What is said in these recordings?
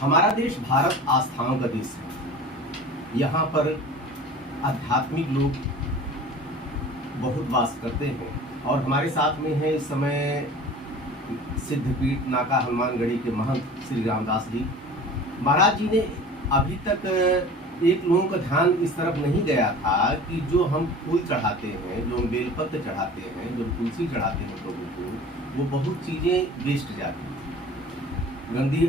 हमारा देश भारत आस्थाओं का देश है। यहाँ पर आध्यात्मिक लोग बहुत वास करते हैं और हमारे साथ में है इस समय सिद्धपीठ नाका हनुमानगढ़ी के महंत श्री रामदास जी महाराज जी ने अभी तक एक लोगों का ध्यान इस तरफ नहीं गया था कि जो हम फूल चढ़ाते हैं, जो हम बेलपत्र चढ़ाते हैं, जो तुलसी चढ़ाते हैं प्रभु को, वो बहुत चीज़ें वेस्ट जाती हैं, गंदी,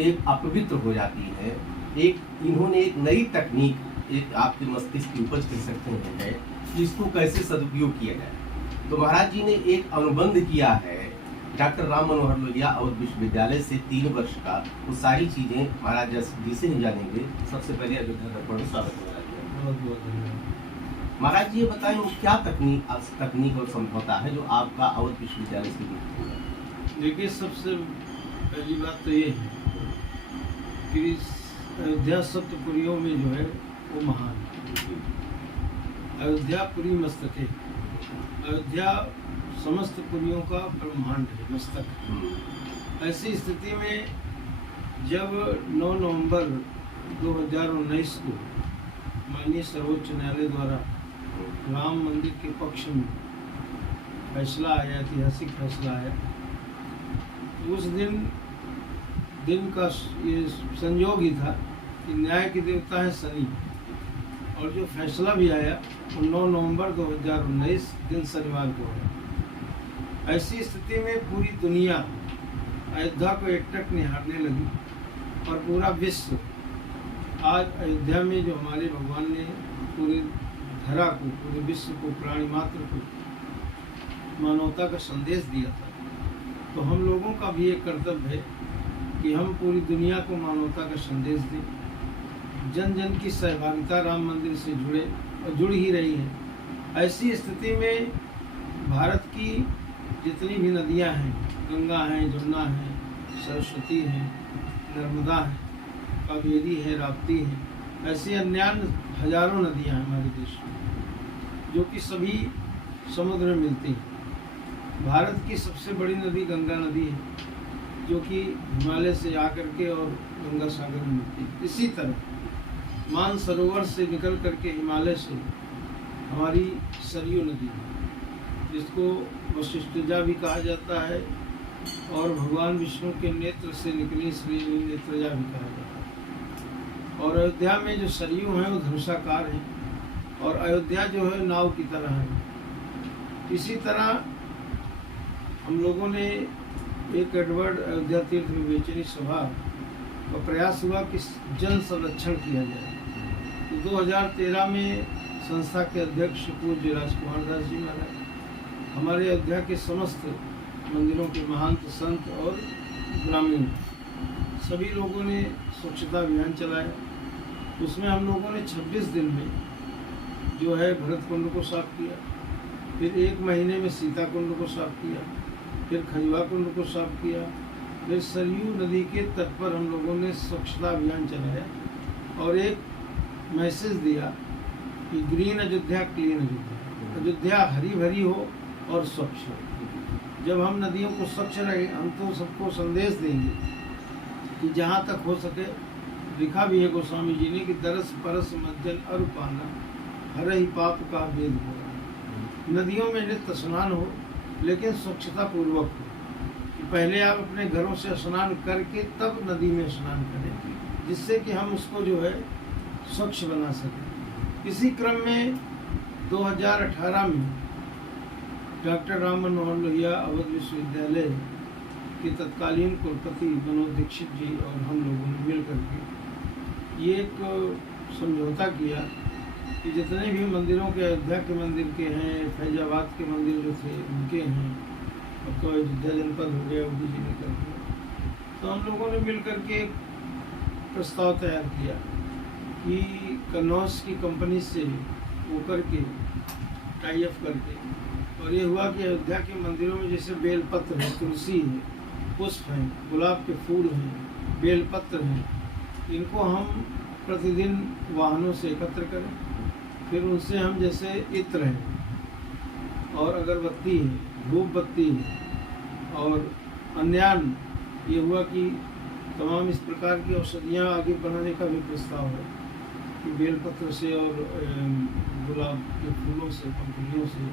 एक अपवित्र हो जाती है। एक इन्होंने एक नई तकनीक, एक आपके मस्तिष्क की उपज कह सकते हैं, कि इसको कैसे सदुपयोग किया जाए। तो महाराज जी ने एक अनुबंध किया है डॉक्टर राम मनोहर लोहिया अवध विश्वविद्यालय से 3 वर्ष का। वो सारी चीज़ें महाराज जी से ही जानेंगे। सबसे पहले अयोध्या दर्पण में स्वागत है बहुत बहुत धन्यवाद। महाराज जी ये बताएं वो क्या तकनीक और समझौता है जो आपका अवध विश्वविद्यालय से जुड़ा है। देखिए, सबसे पहली बात तो ये है कि अयोध्या सप्तपुरियों में जो है वो महान अयोध्या पुरी मस्तक है। अयोध्या समस्त पुरियों का ब्रह्मांड है, मस्तक है। ऐसी स्थिति में जब 9 नवंबर 2019 को माननीय सर्वोच्च न्यायालय द्वारा राम मंदिर के पक्ष में फैसला आया, ऐतिहासिक फैसला आया, उस दिन का ये संयोग ही था कि न्याय के देवता है शनि, और जो फैसला भी आया वो 9 नवंबर 2019 दिन शनिवार को है। ऐसी स्थिति में पूरी दुनिया अयोध्या को एकटक निहारने लगी और पूरा विश्व आज अयोध्या में जो हमारे भगवान ने पूरी धरा को, पूरे विश्व को, प्राणी मात्र को मानवता का संदेश दिया था, तो हम लोगों का भी एक कर्तव्य है कि हम पूरी दुनिया को मानवता का संदेश दें। जन जन की सहभागिता राम मंदिर से जुड़े और जुड़ ही रही है। ऐसी स्थिति में भारत की जितनी भी नदियां हैं, गंगा है, जमुना है, सरस्वती है, नर्मदा है, कावेरी है, राप्ती है, ऐसी अन्य हजारों नदियां हैं हमारे देश में जो कि सभी समुद्र में मिलती हैं। भारत की सबसे बड़ी नदी गंगा नदी है जो कि हिमालय से आकर के और गंगा सागर में मिलती है। इसी तरह मानसरोवर से निकल करके हिमालय से हमारी सरयू नदी है, जिसको वशिष्ठजा भी कहा जाता है, और भगवान विष्णु के नेत्र से निकली श्री नेत्रजा भी कहा जाता है। और अयोध्या में जो सरयू हैं वो धनुषाकार हैं और अयोध्या जो है नाव की तरह है। इसी तरह हम लोगों ने एक एडवर्ड अयोध्या तीर्थ विवेचनी सभा का प्रयास हुआ कि जल संरक्षण किया जाए। तो 2013 में संस्था के अध्यक्ष पूज्य राजकुमार दास जी महाराज, हमारे अयोध्या के समस्त मंदिरों के महंत, संत और ग्रामीण सभी लोगों ने स्वच्छता अभियान चलाया। उसमें हम लोगों ने 26 दिन में जो है भरत कुंड को साफ किया, फिर 1 महीने में सीता कुंड को साफ किया, फिर खजुआ कुंड को साफ किया, फिर सरयू नदी के तट पर हम लोगों ने स्वच्छता अभियान चलाया और एक मैसेज दिया कि ग्रीन अयोध्या, क्लीन अयोध्या। अयोध्या हरी भरी हो और स्वच्छ हो। जब हम नदियों को स्वच्छ रहे, हम तो सबको संदेश देंगे कि जहाँ तक हो सके, लिखा भी है गोस्वामी जी ने कि दरस परस मज्जन अरु पाना हर ही पाप का वेद हो। नदियों में नित्य स्नान हो, लेकिन स्वच्छता पूर्वक हो, कि पहले आप अपने घरों से स्नान करके तब नदी में स्नान करें, जिससे कि हम उसको जो है स्वच्छ बना सकें। इसी क्रम में 2018 में डॉक्टर राम मनोहर लोहिया अवध विश्वविद्यालय के तत्कालीन कुलपति मनोज दीक्षित जी और हम लोगों ने मिल करके ये एक समझौता किया कि जितने भी मंदिरों के, अयोध्या के मंदिर के हैं, फैजाबाद के मंदिर जो थे उनके हैं, अब तो अयोध्या जनपद हो गया, उदी जी ने कर दिया, तो हम लोगों ने मिल करके एक प्रस्ताव तैयार किया कि कन्नौज की कंपनी से होकर के टाई अप करके, और ये हुआ कि अयोध्या के मंदिरों में जैसे बेलपत्र है, तुलसी है, पुष्प हैं, गुलाब के फूल हैं, बेलपत्र हैं, इनको हम प्रतिदिन वाहनों से एकत्र करें। फिर उनसे हम जैसे इत्र है और अगरबत्ती है, धूप बत्ती है और अन्यान, ये हुआ कि तमाम इस प्रकार की औषधियाँ आगे बढ़ाने का भी प्रस्ताव है कि बेलपत्र से और गुलाब के फूलों से, पंखुड़ियों से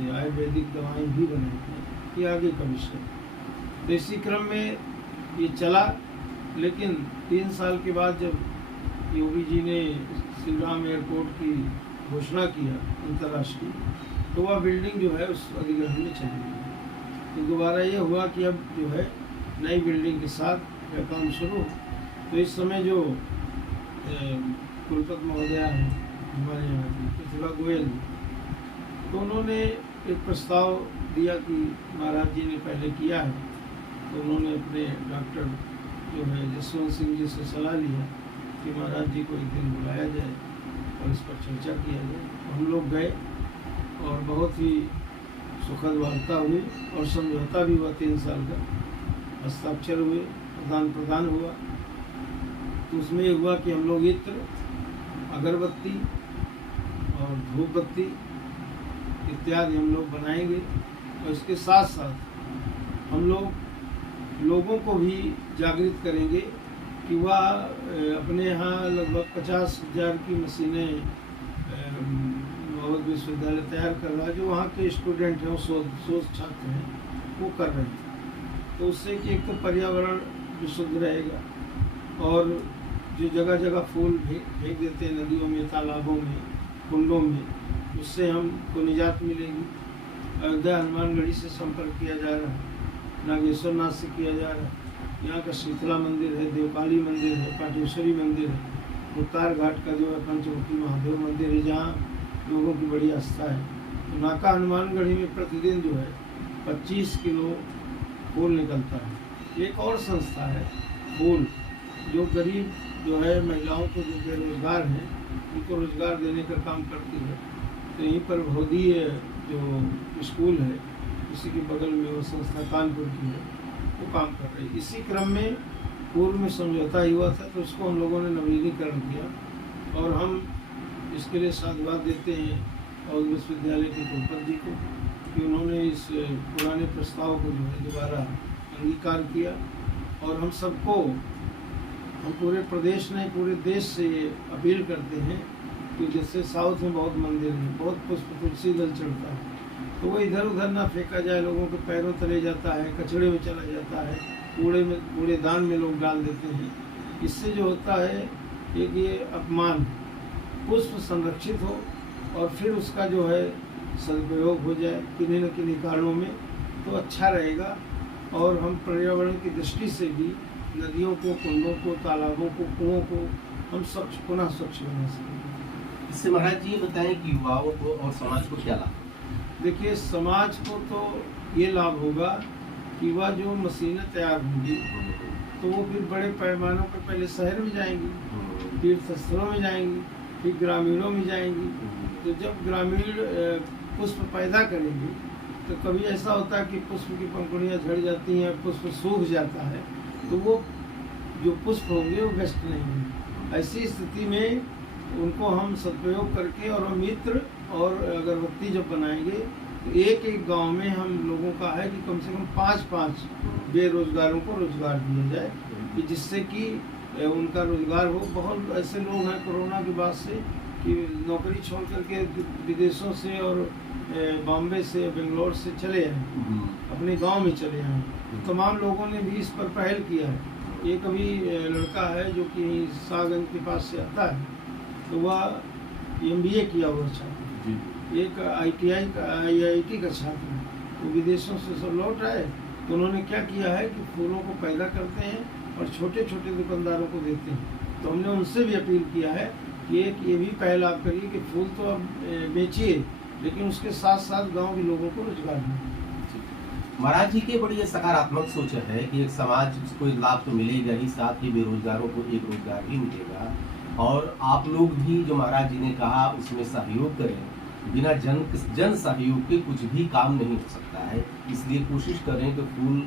ये आयुर्वेदिक दवाएं भी बनाई हैं। ये आगे का विषय है। तो इसी क्रम में ये चला, लेकिन 3 साल के बाद जब योगी जी ने श्रीराम एयरपोर्ट की घोषणा किया अंतर्राष्ट्रीय, तो वह बिल्डिंग जो है उस अधिग्रहण में चली गई। तो दोबारा ये हुआ कि अब जो है नई बिल्डिंग के साथ यह काम शुरू। तो इस समय जो कुलपति महोदया हैं हमारे यहाँ की प्रतिभा गोयल, तो उन्होंने एक प्रस्ताव दिया कि महाराज जी ने पहले किया है, तो उन्होंने अपने डॉक्टर जो है जसवंत सिंह जी से सलाह लिया कि महाराज जी को एक दिन बुलाया जाए और इस पर चर्चा किया जाए। हम लोग गए और बहुत ही सुखद वार्ता हुई और समझौता भी हुआ। 3 साल का हस्ताक्षर हुए, आदान प्रदान हुआ। तो उसमें ये हुआ कि हम लोग इत्र, अगरबत्ती और धूप बत्ती इत्यादि हम लोग बनाएंगे, और इसके साथ साथ हम लोग लोगों को भी जागृत करेंगे कि वह अपने यहाँ लगभग 50,000 की मशीनें मोहम्मद विश्वविद्यालय तैयार कर रहा है, जो वहाँ के स्टूडेंट हैं, शोध छात्र हैं, वो कर रहे हैं। तो उससे कि एक तो पर्यावरण भी शुद्ध रहेगा, और जो जगह जगह फूल फेंक देते हैं नदियों में, तालाबों में, कुंडों में, उससे हमको निजात मिलेगी। अयोध्या हनुमानगढ़ी से संपर्क किया जा रहा है, नागेश्वर नाथ से किया जा रहा है, यहाँ का शीतला मंदिर है, देवकाली मंदिर है, पाटेश्वरी मंदिर है, मुख्तार घाट का जो है पंचमुखी महादेव मंदिर है, जहाँ लोगों की बड़ी आस्था है। तो नाका हनुमानगढ़ी में प्रतिदिन जो है 25 किलो फूल निकलता है। एक और संस्था है फूल, जो गरीब जो है महिलाओं को जो बेरोजगार हैं उनको रोजगार देने का काम करती है। तो यहीं पर भौदी जो स्कूल है उसी के बगल में वो संस्था कानपुर की है, वो काम कर रही है। इसी क्रम में पूर्व में समझौता हुआ था, तो उसको हम लोगों ने नवीनीकरण किया, और हम इसके लिए साधुवाद देते हैं और विश्वविद्यालय के कुलपति जी को कि उन्होंने इस पुराने प्रस्ताव को जो है दोबारा अंगीकार किया। और हम सबको, हम पूरे प्रदेश नहीं पूरे देश से ये अपील करते हैं कि जैसे साउथ में बहुत मंदिर हैं, बहुत पुष्प तुलसी दल चढ़ता है, तो वो इधर उधर ना फेंका जाए, लोगों के पैरों तले जाता है, कचड़े में चला जाता है, कूड़ेदान में लोग डाल देते हैं। इससे जो होता है एक ये अपमान, पुष्प संरक्षित हो और फिर उसका जो है सदुपयोग हो जाए किन्हीं न किन्हीं कारणों में, तो अच्छा रहेगा। और हम पर्यावरण की दृष्टि से भी नदियों को, कुंडों को, तालाबों को, कुओं को हम स्वच्छ, पुनः स्वच्छ बना सकेंगे। इससे महाराज जी ये बताएं कि युवाओं को और समाज को क्या लाभ? देखिए, समाज को तो ये लाभ होगा कि वह जो मशीनें तैयार होंगी तो वो फिर बड़े पैमानों पर पहले शहर में जाएंगी, तीर्थ स्थलों में जाएंगी, फिर ग्रामीणों में जाएंगी। तो जब ग्रामीण पुष्प पैदा करेंगे तो कभी ऐसा होता है कि पुष्प की पंखुड़ियाँ झड़ जाती हैं, पुष्प सूख जाता है, तो वो जो पुष्प होंगे वो वेस्ट नहीं होंगे। ऐसी स्थिति में उनको हम सदुपयोग करके, और हम मित्र और अगरबत्ती जब बनाएंगे तो एक एक गांव में हम लोगों का है कि कम से कम 5-5 बेरोजगारों को रोजगार दिया जाए, कि जिससे कि उनका रोजगार हो। बहुत ऐसे लोग हैं कोरोना के बाद से कि नौकरी छोड़ करके विदेशों से और बॉम्बे से, बेंगलोर से चले आए, अपने गांव में चले आए। तमाम लोगों ने भी इस पर पहल किया है। एक अभी लड़का है जो कि सागंज के पास से आता है, तो वह MBA किया हुआ छात्र, एक IIT का छात्र है, वो विदेशों से सब लौट आए। तो उन्होंने क्या किया है कि फूलों को पैदा करते हैं और छोटे छोटे दुकानदारों को देते हैं। तो हमने उनसे भी अपील किया है कि एक ये भी पहल आप करिए कि फूल तो आप बेचिए, लेकिन उसके साथ साथ गांव के लोगों को रोजगार दें। महाराज जी की बड़ी सकारात्मक सोच है कि एक समाज को लाभ तो मिलेगा ही, साथ ही बेरोजगारों को एक रोजगार भी मिलेगा। और आप लोग भी जो महाराज जी ने कहा उसमें सहयोग करें। बिना जन सहयोग के कुछ भी काम नहीं हो सकता है, इसलिए कोशिश करें कि फूल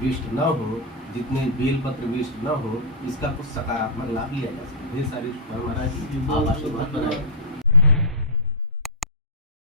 वेस्ट न हो, जितने बेलपत्र वेस्ट न हो, इसका कुछ सकारात्मक लाभ लिया जा सके। ढेर सारे महाराज जी आप आशीर्वाद बनाए।